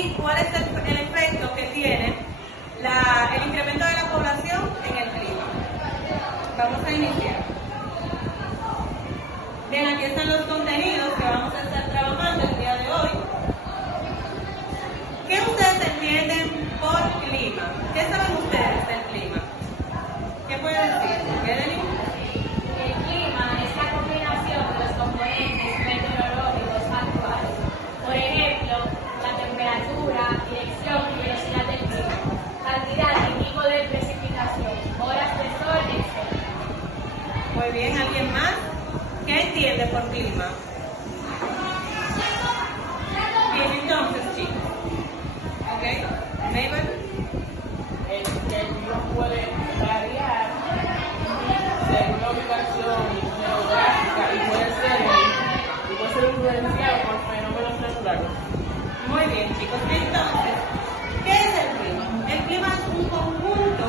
y cuál es el efecto que tiene el incremento de la población en el clima. Vamos a iniciar. Bien, aquí están los contenidos que vamos a estar trabajando el día de hoy. ¿Qué ustedes entienden por clima? ¿Qué saben ustedes del clima? ¿Qué pueden decir? ¿Evelyn? El clima es la combinación de los componentes meteorológicos actuales. Por ejemplo, la temperatura, dirección y velocidad del clima, cantidad y tipo de precipitación, horas de sol, etc. Muy bien, ¿alguien más? ¿Qué entiende por clima? Bien, entonces, chicos. ¿Ok? Mabel. El clima puede variar según la ubicación geográfica y puede ser influenciado por fenómenos naturales. Muy bien, chicos. Entonces, ¿qué es el clima? El clima es un conjunto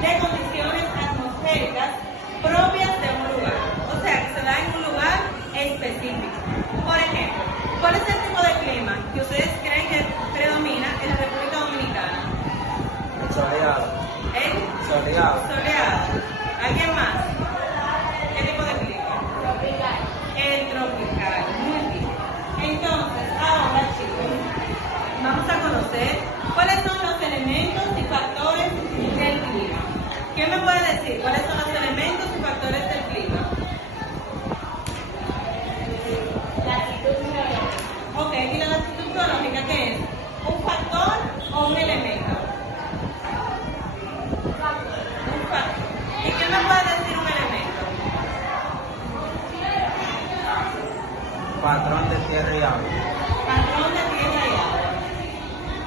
de condiciones atmosféricas propias de un lugar. O sea, que se da en un lugar específico. Por ejemplo, ¿cuál es el tipo de clima que ustedes creen que predomina en la República Dominicana? Soleado. ¿El? Soleado. Soleado. ¿Alguien más? ¿Qué tipo de clima? Tropical. El tropical. Muy bien. Entonces, ahora chicos, vamos a conocer cuáles son los elementos y factores del clima. ¿Quién me puede decir cuáles son los elementos y factores del clima? Latitud geológica. Ok, ¿y la latitud geológica qué es? ¿Un factor o un elemento? Un factor. ¿Y quién me puede decir un elemento? Patrón de tierra y agua. Patrón de tierra y agua.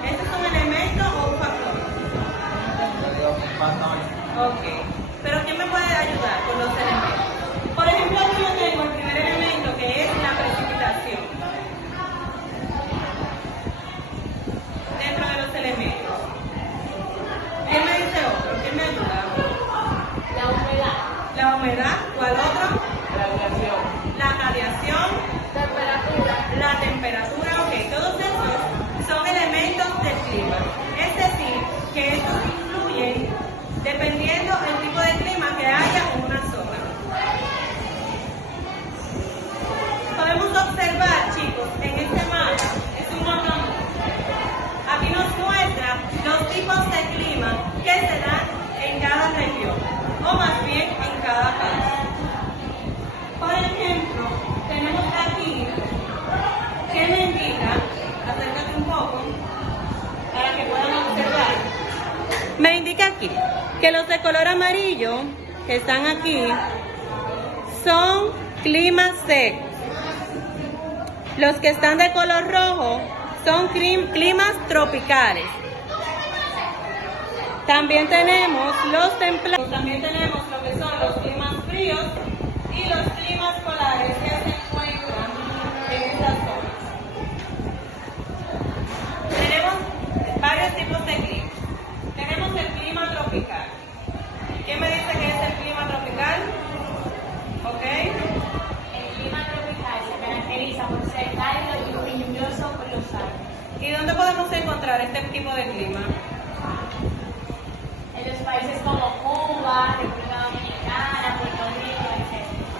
¿Este es un elemento o un factor? Patrón. Ok. ¿Pero quién me puede ayudar con los elementos? Por ejemplo, aquí yo tengo el primer elemento que es la precipitación. Dentro de los elementos. ¿Quién me dice otro? ¿Quién me ayuda? La humedad. La humedad. ¿Cuál otro? Radiación. La radiación. Temperatura. La temperatura. Ok. Todos estos son elementos del clima. Es decir, que estos influyen dependiendo del tipo de clima que haya en una zona. Podemos observar, chicos, en este mapa, es un mapa, aquí nos muestra los tipos de clima que se dan en cada región, o más bien en cada país. Por ejemplo, tenemos aquí que me indica, acércate un poco, para que puedan observar. Me indica aquí que los de color amarillo, que están aquí, son climas secos. Los que están de color rojo son climas tropicales. También tenemos los templados, también tenemos lo que son los climas fríos y los climas polares que se encuentran en estas zonas. Tenemos varios tipos de clima. Tenemos el clima tropical. ¿Quién me dice que es el clima tropical? ¿Ok? El clima tropical se caracteriza por ser cálido y muy lluvioso por los años. ¿Y dónde podemos encontrar este tipo de clima? En los países como Cuba, República Dominicana, Puerto Rico, etc.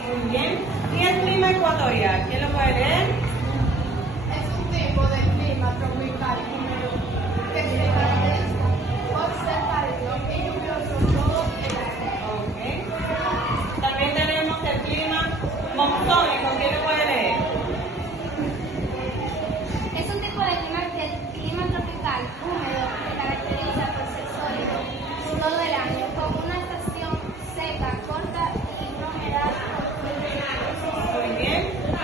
Muy bien. ¿Y el clima ecuatorial? ¿Quién lo puede leer? Es un tipo de clima tropical húmedo que se caracteriza por ser cálido y lluvioso todo el año. Ok. También tenemos el clima monzónico. ¿Quién lo puede leer? Es un tipo de clima tropical húmedo que caracteriza por ser sólido todo el año, con una estación seca, corta y una humedad. Muy bien.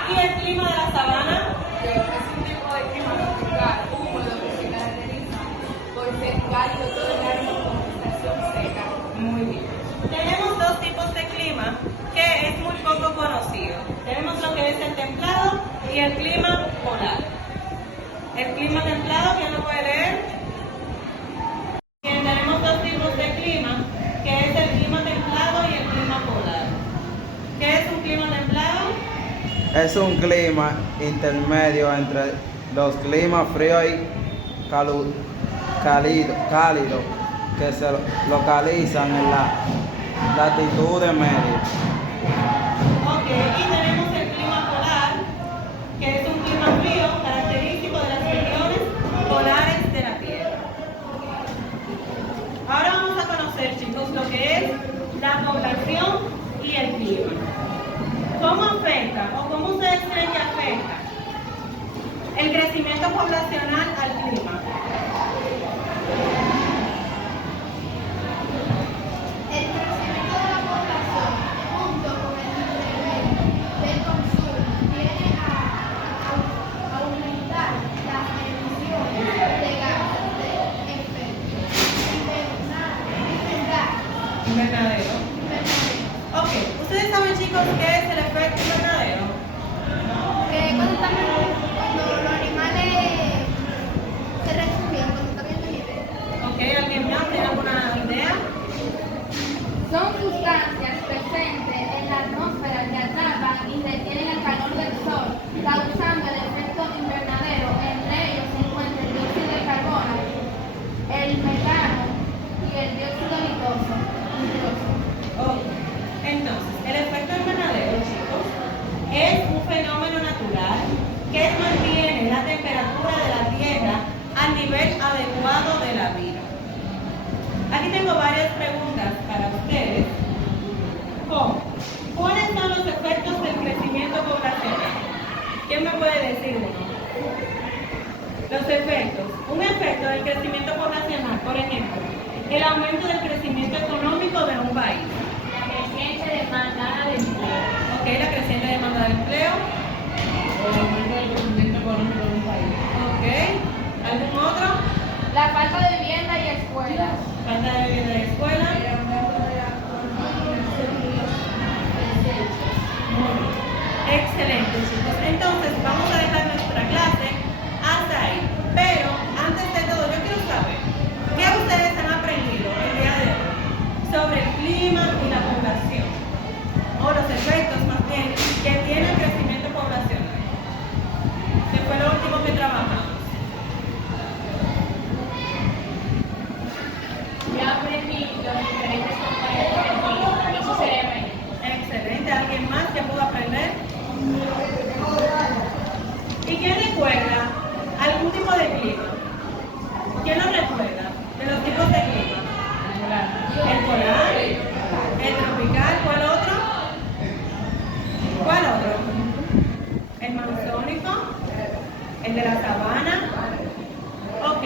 ¿Y el clima de la sabana? Es un tipo de clima tropical húmedo que se caracteriza por ser cálido todo el año con estación seca. Muy bien. Tenemos dos tipos de clima que es muy poco conocido. Tenemos lo que es el templado y el clima polar. El clima templado, ¿quién lo puede leer? Bien, tenemos dos tipos de clima, que es el clima templado y el clima polar. ¿Qué es un clima templado? Es un clima intermedio entre los climas fríos cálidos que se localizan en la latitud media. Ok, y tenemos el clima polar, que es un clima frío característico de las regiones polares de la Tierra. Ahora vamos a conocer, chicos, lo que es la población y el clima. ¿Cómo afecta o cómo ustedes creen que afecta el crecimiento poblacional al clima? El crecimiento de la población, junto con el incremento del consumo, viene a aumentar las emisiones de gases de efecto Invernadero. Ok, ¿ustedes saben, chicos, qué es el efecto invernadero? cuando los animales se refugian, cuando están en vida. Ok, ¿alguien más tiene alguna idea? Son sustancias presentes en la atmósfera que atrapan y retienen el calor del sol, causando el efecto invernadero. Entre ellos se encuentra el dióxido de carbono, el metano y el dióxido nitroso. Ok, entonces, el efecto invernadero, chicos, es un fenómeno natural que mantiene la temperatura de la Tierra al nivel adecuado de la vida. Aquí tengo varias preguntas para ustedes. ¿Cómo? ¿Cuáles son los efectos del crecimiento poblacional? ¿Quién me puede decir uno? Los efectos. Un efecto del crecimiento poblacional, por ejemplo, el aumento del crecimiento económico de un país. La creciente demanda de empleo. Ok, la creciente demanda de empleo. El aumento del crecimiento económico de un país. Ok, ¿algún otro? La falta de vivienda y escuelas. Falta de vivienda de escuela. El aumento de la contaminación y los desechos. Muy bien. Excelente, chicos. Entonces, vamos a dejar nuestra clase hasta ahí. Pero, antes de todo, yo quiero saber qué ustedes han aprendido el día de hoy sobre el clima y la población, o los efectos más bien que tiene el crecimiento poblacional. ¿Qué fue lo último que trabajamos? Yo aprendí los diferentes componentes del clima y su ceremonia. Excelente. ¿Alguien más que pudo aprender? ¿Y quién recuerda algún tipo de clima? ¿Quién lo recuerda de los tipos de clima? El polar, el tropical, ¿cuál otro? ¿Cuál otro? El monzónico, el de la sabana. Ok.